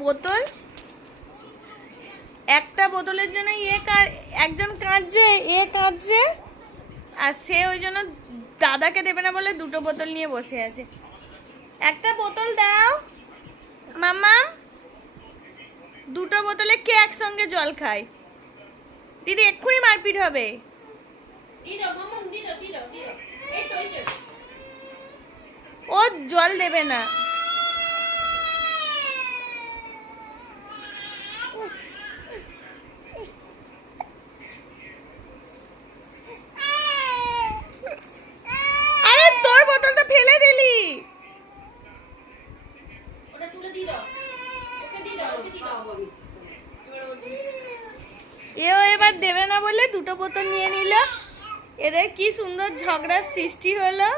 বোতল, একটা বোতলের জন্য একজন কাঁদছে, কাঁদছে, আর সে ওই জন্য দাদাকে দেবে না বলে দুটো বোতল নিয়ে বসে আছে। একটা বোতল দাও মামা, দুটো বোতলে কে একসঙ্গে জল খায়? দিদি এক্ষুনি মারপিট হবে। ও জল দেবে না। আরে তোর বোতলটা ফেলে দিলি। এও এবার দেবে না বলে দুটো বোতল নিয়ে নিল। এদের কি সুন্দর ঝগড়ার সৃষ্টি হলো।